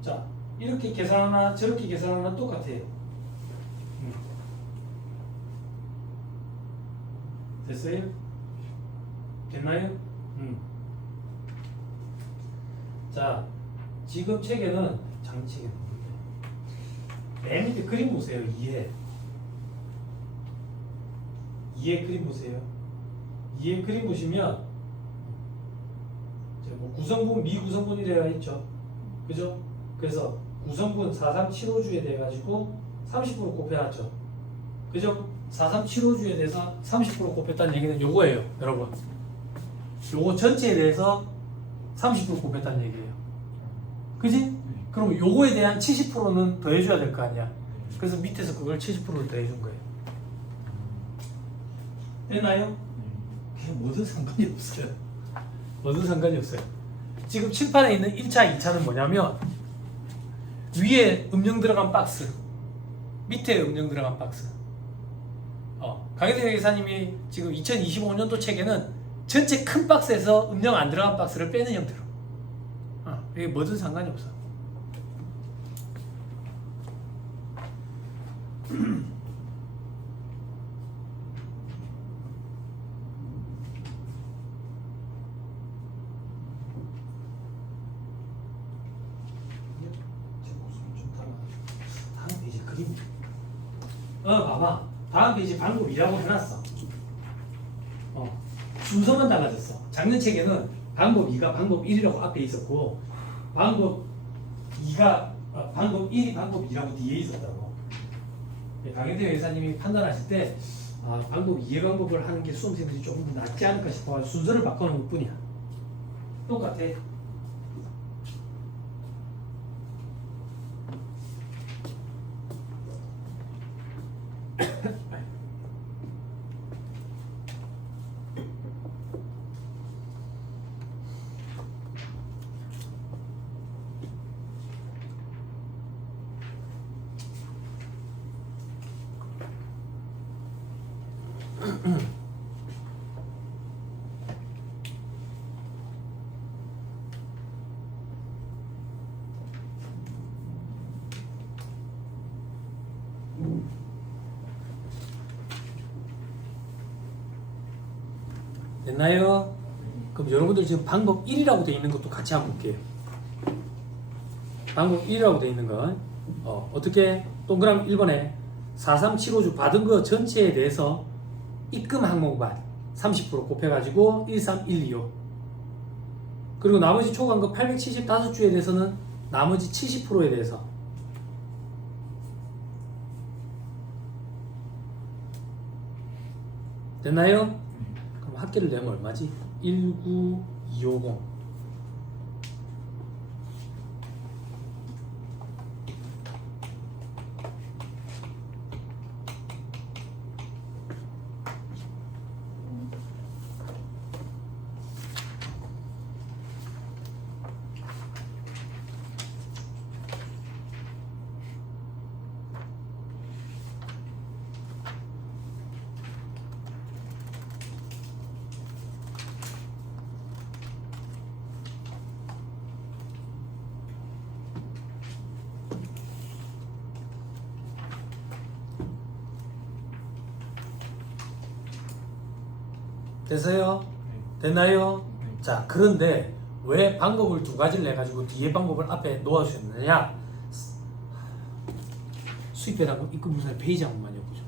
자, 이렇게 계산하나 저렇게 계산하나 똑같아요. 됐어요? 됐나요? 자, 지금 책에는 장책에는 맨 밑에 그림 보세요. 이해 그림 보세요. 이해 그림 보시면 뭐 구성분, 미구성분이 되어 있죠. 그죠? 그래서 구성분 4375주에 대해 가지고 30% 곱해놨죠. 그죠? 4375주에 대해서 30% 곱했다는 얘기는 요거예요, 여러분. 요거 전체에 대해서 30% 곱했다는 얘기예요. 그지? 그럼 요거에 대한 70%는 더해줘야 될 거 아니야. 그래서 밑에서 그걸 70%를 더해준 거예요. 됐나요? 그게 뭐든 상관이 없어요. 뭐든 상관이 없어요. 지금 칠판에 있는 1차, 2차는 뭐냐면 위에 음영 들어간 박스, 밑에 음영 들어간 박스. 강혜택 회계사님이 지금 2025년도 책에는 전체 큰 박스에서 음영 안 들어간 박스를 빼는 형태로. 이게 뭐든 상관이 없어. 다음 페이지 그림. 봐봐. 다음 페이지 방법 2라고 해놨어. 순서만 달라졌어. 작년 책에는 방법 2가 방법 1이라고 앞에 있었고 방법 1이 방법 2라고 뒤에 있었다고. 강현태 회사님이 판단하실 때 방법 2의 방법을 하는 게 수험생들이 조금 더 낫지 않을까 싶어 순서를 바꿔놓은 것 뿐이야. 똑같아. 됐나요? 그럼 여러분들 지금 방법 1이라고 되어 있는 것도 같이 한번 볼게요. 방법 1이라고 되어 있는 건 어떻게 동그라미 1번에 4375주 받은 거 전체에 대해서 입금 항목만 30% 곱해가지고 13125 그리고 나머지 초과한거 875주에 대해서는 나머지 70%에 대해서 됐나요? 그럼 합계를 내면 얼마지? 19250 됐어요? 됐나요? 자, 그런데 왜 방법을 두 가지를 내가지고 뒤에 방법을 앞에 놓아주셨느냐? 수입배당금 입금불산 페이지 한 번만 여보죠.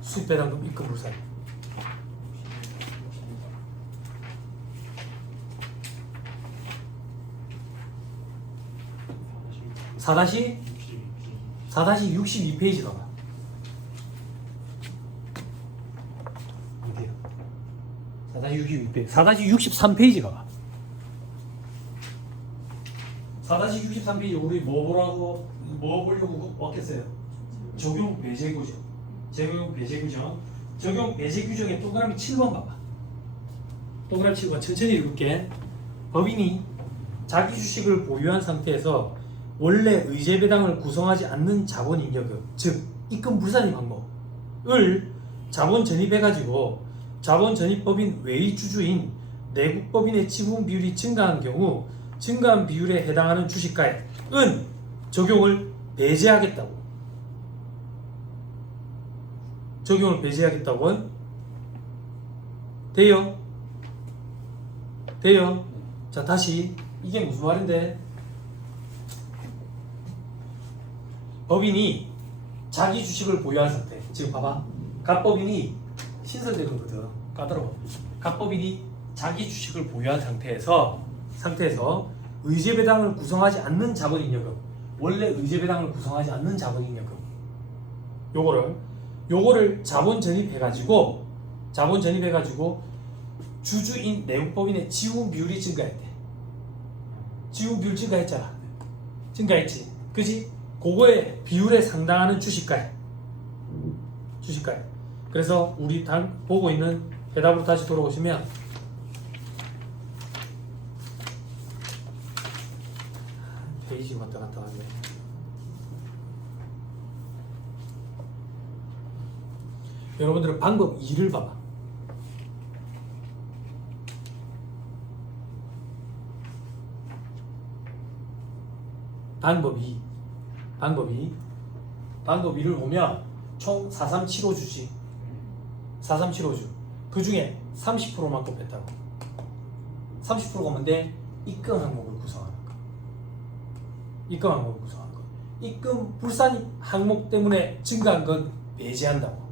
수입배당금 입금불산 4-62페이지 가봐. 어디요? 4-62페이지 4-63페이지 가봐. 4-63페이지 우리 뭐 보려고 왔겠어요? 적용 배제 규정. 적용 배제 규정. 적용 배제 규정에 동그라미 7번 봐봐. 동그라미 7번 천천히 읽을게. 법인이 자기 주식을 보유한 상태에서 원래 의제배당을 구성하지 않는 자본잉여금, 즉 입금불산임 항목을 자본 전입해가지고 자본 전입법인 외의 주주인 내국법인의 지분 비율이 증가한 경우 증가한 비율에 해당하는 주식가액은 적용을 배제하겠다고. 적용을 배제하겠다고. 돼요? 돼요? 자, 다시 이게 무슨 말인데? 법인이 자기 주식을 보유한 상태. 지금 봐봐. 갑법인이 신설되는 거거든. 까다로워. 갑법인이 자기 주식을 보유한 상태에서 의제배당을 구성하지 않는 자본잉여금, 원래 의제배당을 구성하지 않는 자본잉여금, 요거를 자본 전입해가지고 주주인 내국법인의 지분 비율이 증가했대. 지분 비율 증가했잖아. 증가했지. 그지? 그거의 비율에 상당하는 주식가액. 그래서 우리 보고 있는 해답으로 다시 돌아오시면 페이지 왔다 갔다 하네. 여러분들은 방법 2를 봐봐. 방법 2를 보면 총 4375주지. 4375주. 그 중에 30%만 곱했다고. 30%가 뭔데? 입금 항목을 구성하는 거. 입금 불산 항목 때문에 증가한 건 배제한다고.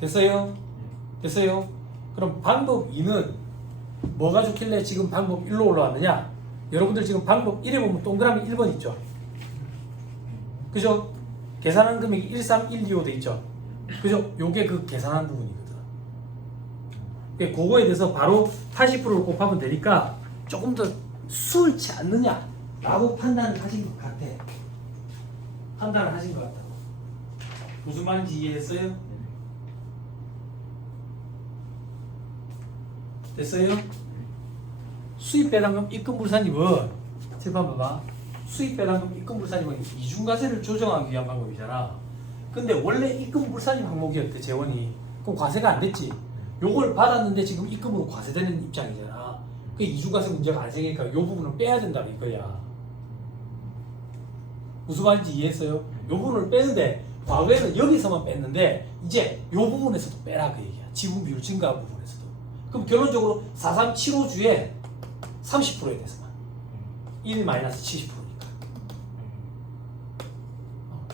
됐어요? 그럼 방법 2는 뭐가 좋길래 지금 방법 1로 올라왔느냐? 여러분들 지금 방법 1에 보면 동그라미 1번 있죠? 그죠? 계산한 금액이 13125 돼 있죠? 그죠? 요게 그 계산한 부분이거든. 그거에 대해서 바로 80%를 곱하면 되니까 조금 더 수월치 않느냐? 라고 판단을 하신 것 같아. 무슨 말인지 이해했어요? 됐어요? 수입배당금 입금불산임은 제발 봐봐. 수입배당금 입금불산임은 이중과세를 조정하기 위한 방법이잖아. 근데 원래 입금불산임 항목이었대 재원이. 그럼 과세가 안 됐지. 요걸 받았는데 지금 입금으로 과세되는 입장이잖아. 그 이중과세 문제가 안 생기니까 이 부분을 빼야 된다 이거야. 무슨 말인지 이해했어요? 이 부분을 빼는데 과거에는 여기서만 뺐는데 이제 이 부분에서도 빼라 그 얘기야. 지분 비율 증가 부분에서도. 그럼 결론적으로 4375주에 30%에 대해서만 1-70%니까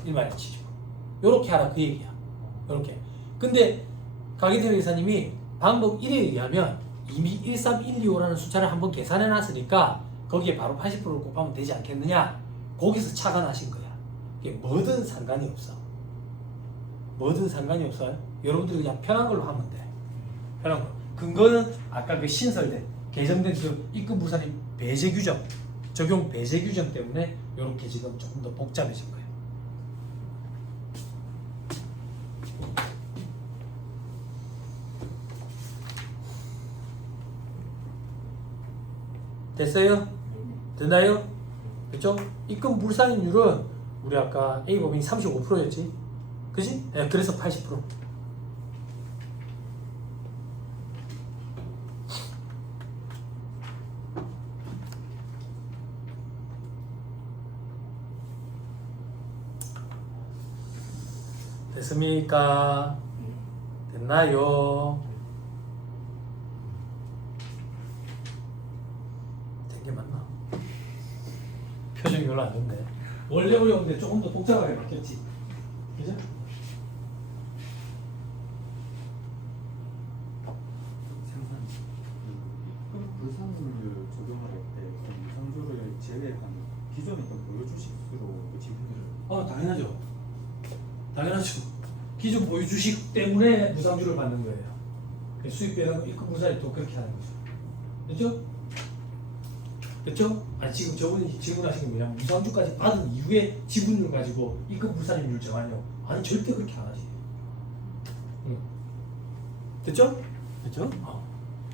1-70% 요렇게 하라 그 얘기야. 요렇게. 근데 강희태 회사님이 방법 1에 의하면 이미 13125라는 숫자를 한번 계산해 놨으니까 거기에 바로 80%를 곱하면 되지 않겠느냐. 거기서 차가 나신 거야. 이게 뭐든 상관이 없어. 뭐든 상관이 없어요. 여러분들이 그냥 편한 걸로 하면 돼. 편한 걸로. 근거는 아까 그 신설된 개정된 그 입금 부산이 배제 규정 적용 배제 규정 때문에 이렇게 지금 조금 더 복잡해진 거예요. 됐어요? 됐나요? 그렇죠? 입금 불산임률은 우리 아까 A법인이 35%였지? 그지? 네, 그래서 80%. 됐습니까? 됐나요? 된 게 맞나? 표정이 별로 안 좋네. 원래 어려운데 조금 더 복잡하게 바뀌었지. 그죠? 생산 그럼 불산율 적용을 할 때 유상조를 제외한 기존에 있던 보유주식수로 지분을 당연하죠. 당연하죠. 기존 보유 주식 때문에 무상주를 받는 거예요. 수익 배당 입금 부산이 또 그렇게 하는 거죠. 그렇죠? 그렇죠? 아니 지금 저분이 질문하신 게 뭐냐면 무상주까지 받은 이후에 지분율 가지고 입금 불산임률 정하냐고. 아니 절대 그렇게 안 하지. 응. 됐죠? 됐죠?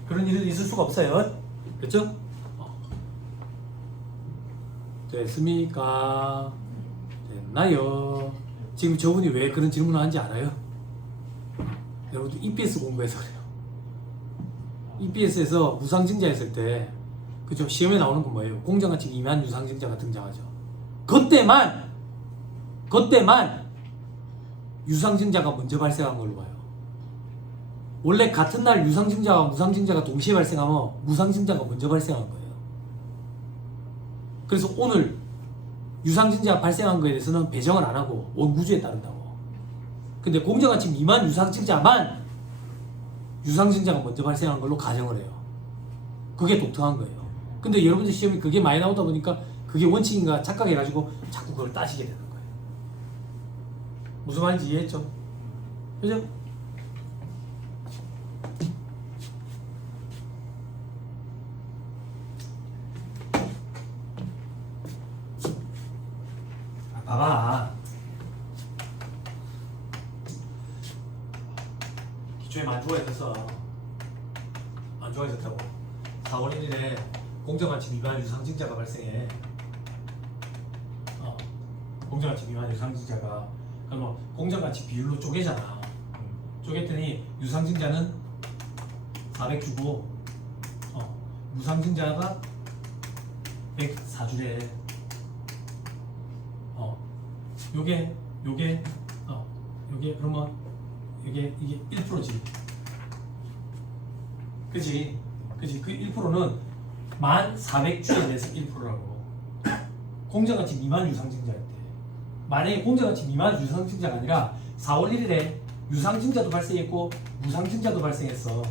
그런 일은 있을 수가 없어요. 그렇죠? 됐습니까? 됐나요? 지금 저분이 왜 그런 질문을 하는지 알아요? 여러분들 EPS 공부해서 그래요. EPS에서 무상증자 했을 때 그죠? 시험에 나오는 건 뭐예요? 공정가치 미만 유상증자가 등장하죠. 그때만 유상증자가 먼저 발생한 걸로 봐요. 원래 같은 날 유상증자와 무상증자가 동시에 발생하면 무상증자가 먼저 발생한 거예요. 그래서 오늘 유상증자가 발생한 거에 대해서는 배정을 안 하고 원구주에 따른다고. 근데 공정가치 미만 유상증자만 유상증자가 먼저 발생한 걸로 가정을 해요. 그게 독특한 거예요. 근데 여러분들 시험이 그게 많이 나오다 보니까 그게 원칙인가 착각해가지고 자꾸 그걸 따지게 되는 거예요. 무슨 말인지 이해했죠? 그죠? 봐봐. 기초에 만주가 있어서 만주가 있었다고. 4월 1일에 공정가치 미만 유상증자가 발생해. 공정가치 미만 유상증자가 그러면 공정가치 비율로 쪼개잖아. 쪼갰더니 유상증자는 400주고 무상증자가 104주래. 요게 그러면 이게 1%지. 그지? 그 1%는 1400주에 대해서 1%라고. 공정가치 미만 유상증자일 때. 만약에 공정가치 미만 유상증자가 아니라 4월 1일에 유상증자도 발생했고 무상증자도 발생했어.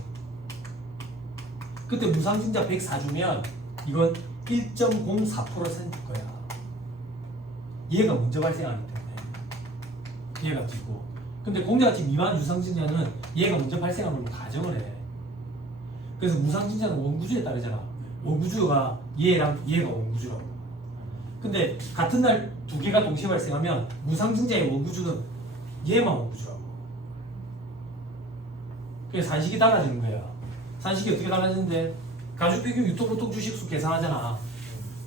그때 무상증자 104주면 이건 1.04%일 거야. 얘가 먼저 발생하기 때문에 얘가 뒤고. 근데 공정가치 미만 유상증자는 얘가 먼저 발생하는 걸로 가정을 해. 그래서 무상증자는 원구주에 따르잖아. 원구주가 얘랑 얘가 원구주라고. 근데 같은 날 두 개가 동시에 발생하면 무상증자의 원구주는 얘만 원구주라고. 그래서 산식이 달라지는 거야. 산식이 어떻게 달라지는데 가주평균 유통보통 주식수 계산하잖아.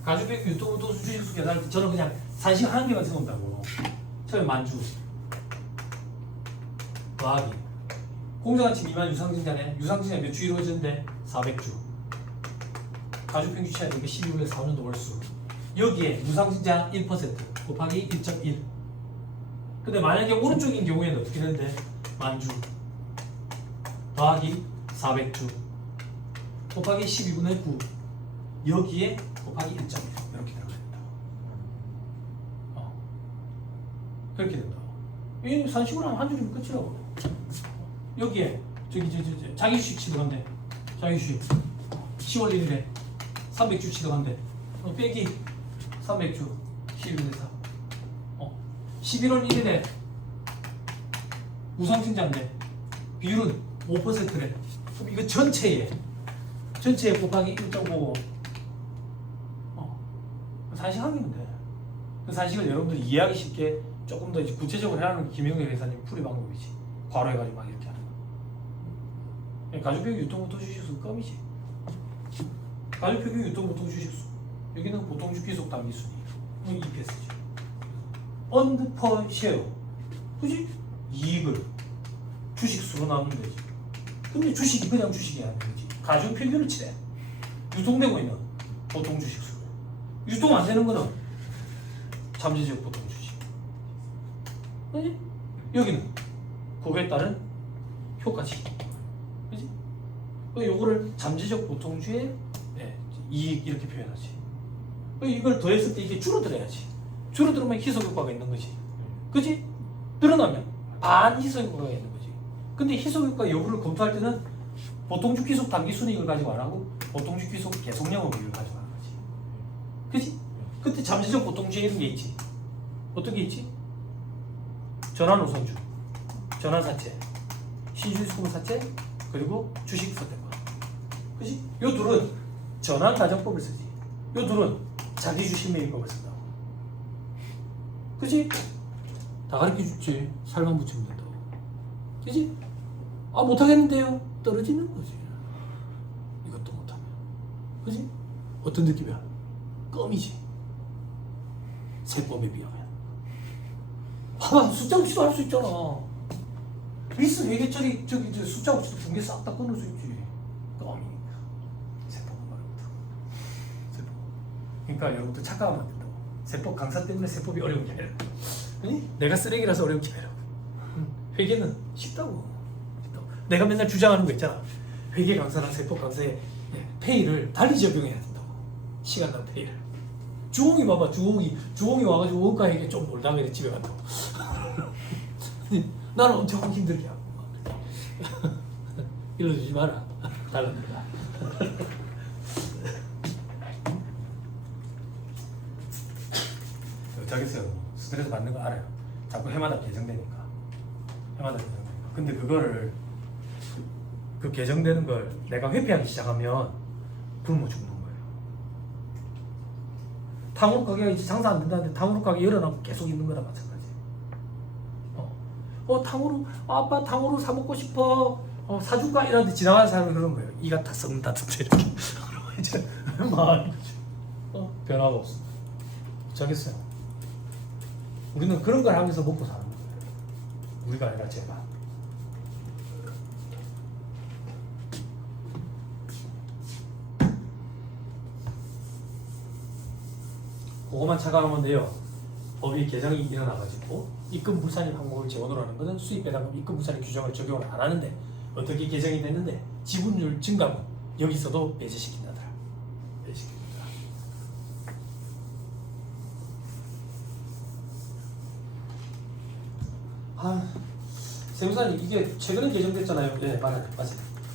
가주평균 유통보통 주식수 계산할 때 저는 그냥 산식 한 개만 세운다고. 처음에 만주 더하기 공정가치 미만 유상증자네. 유상증자 몇 주 이루어지는데 400주. 가주평균 취해야 되니까 12분의 4년도 월수. 여기에 무상증자 1% 곱하기 1.1. 근데 만약에 오른쪽인 경우에는 어떻게 되는데? 만주 더하기 400주 곱하기 12분의 9 여기에 곱하기 1.1 이렇게 들어간다. 그렇게 된다. 이 산식으로 하면 한 줄이면 끝이라고. 여기에 저기 자기 주식 치더간대. 자기 주식 10월 1일에 300주 치더간대. 빼기 300주 12분의 4. 11월 1일에 우상증자인데 비율은 5%래. 그럼 이거 전체에 곱하기 1.5. 산식하기면 돼. 그 산식을 여러분들이 이해하기 쉽게 조금 더 이제 구체적으로 해라는 김영렬 회사님 풀이 방법이지. 괄호해가지고 막 이렇게 하는 거. 가주평균 유통보통 주식수 껌이지. 가주평균 유통보통 주식수. 여기는 보통주기속 당기순위. EPS지. 언드 퍼 쉐어. 그지? 이익을 주식수로 나누면 되지. 근데 주식이 그냥 주식이 아닌 거지. 가중평균을 치래. 유통되고 있는 보통 주식수. 유통 안 되는 거는 잠재적 보통 주식. 그지? 여기는 그거에 따른 효과치. 그지? 요거를 잠재적 보통주의 이익 이렇게 표현하지. 이걸 더했을 때 이게 줄어들어야지. 줄어들면 희석 효과가 있는 거지. 그지? 늘어나면 반 희석 효과가 있는 거지. 근데 희석 효과 여부를 검토할 때는 보통주 귀속 단기 순이익을 가지고 안 하고 보통주 귀속 계속 영업이익을 가지고 하는 거지. 그지? 그때 잠재적 보통주에 이런 게 있지. 어떤 게 있지? 전환 우선주, 전환 사채, 신주수금 사채, 그리고 주식 선택권. 그지? 요 둘은 전환 가정법을 쓰지. 요 둘은 자기 주식 매입법을 쓴다고. 그지? 다 가르쳐 줬지. 살만 붙이면 된다고. 그지? 못하겠는데요? 떨어지는 거지. 이것도 못하면. 그지? 어떤 느낌이야? 껌이지. 세법에 비하면. 봐봐, 숫자 없이도 할 수 있잖아. 미스 회계처리 저기 숫자 없이도 붕괴 싹 다 끊을 수 있지. 껌이니까. 세법은 어렵다. 세법. 그러니까 여러분들 착각하면 안 된다고. 세법 강사 때문에 세법이 어려운 게 아니라. 아니? 내가 쓰레기라서 어려운 게 아니라. 회계는 쉽다고. 내가 맨날 주장하는 거 있잖아. 회계 강사랑 세법 강사의 페이를 달리 적용해야 된다고. 시간당 페이를. 주홍이 봐봐. 주홍이 와가지고 원가 회계 좀 놀다가 이래 집에 간다고. 나는 엄청 힘들게 하고 일러주지 마라. 달랍니다. 어쩌겠어요. 스트레스 받는 거 알아요. 자꾸 해마다 개정되니까. 근데 그거를 그 개정되는 걸 내가 회피하기 시작하면 굶어 죽는 거예요. 탕후루 가게가 이제 장사 안 된다는데 탕후루 가게 열어놓고 계속 있는 거나 마찬가지. 탕후루, 아빠 탕후루 사 먹고 싶어. 사줄까? 이러는데 지나가는 사람이 그러는 거예요. 이가 다 썩는다던데 이렇게. 이제 말이 변화가 없어. 어쩌겠어요. 우리는 그런 걸 하면서 먹고 사는 거예요. 우리가 아니라 제가. 그거만 착각하면 돼요. 법이 개정이 일어나가지고 입금 불산입 항목을 재원으로 하는 것은 수입 배당금 입금 불산입 규정을 적용을 안 하는데 어떻게 개정이 됐는데 지분율 증가분 여기서도 배제시킨다더라. 배제시킨다. 세무사님 이게 최근에 개정됐잖아요. 네, 맞아요.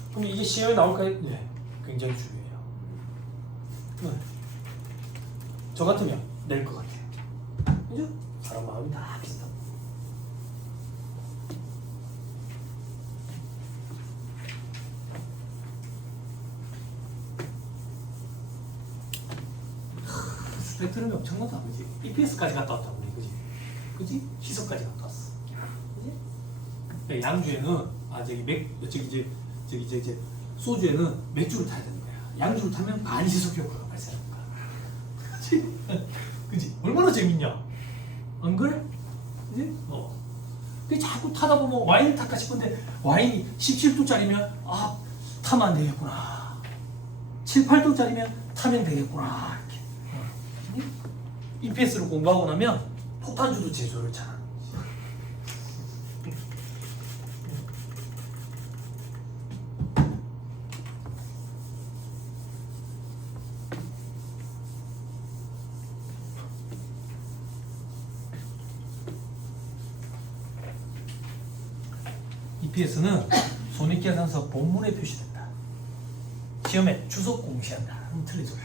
그럼 이게 시험에 나올까요? 네, 굉장히 중요해요. 네. 저 같으면 낼 것 같아요. 그죠? 사람 마음이 다 비슷하고. 스펙트럼이 엄청나다, 그지? EPS까지 갔다 왔다, 우리, 그지? 희석까지 갔다 왔어, 그지? 양주에는 저기 소주에는 맥주를 타야 되는 거야. 양주를 타면 반희석 효과가 발생하는 거야. 그지? 그지? 얼마나 재밌냐? 안 그래? 그지? 그 자꾸 타다 보면 와인 탈까 싶은데 와인이 17도짜리면 타면 안 되겠구나. 7, 8도짜리면 차면 되겠구나 이렇게. EPS를 공부하고 나면 폭탄주도 제조를 잘하는 거지. EPS는 손익계산서 본문에 표시된다. 시험에 주석 공시한다. 그럼 틀리죠.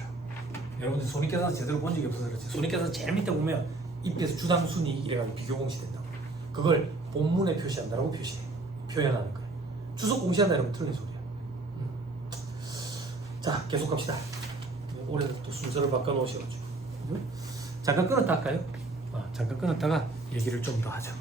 여러분들 손익계산서 제대로 본 적이 없어서 그렇지. 손익계산서 제일 밑에 보면 EPS 주당 순이익 이래가지고 비교 공시된다고. 그걸 본문에 표시한다라고 표현하는 거예요. 주석 공시한다 이러면 틀린 소리야. 자, 계속 갑시다. 올해 또 순서를 바꿔놓으셔가지고. 잠깐 끊었다 할까요? 잠깐 끊었다가 얘기를 좀 더 하죠.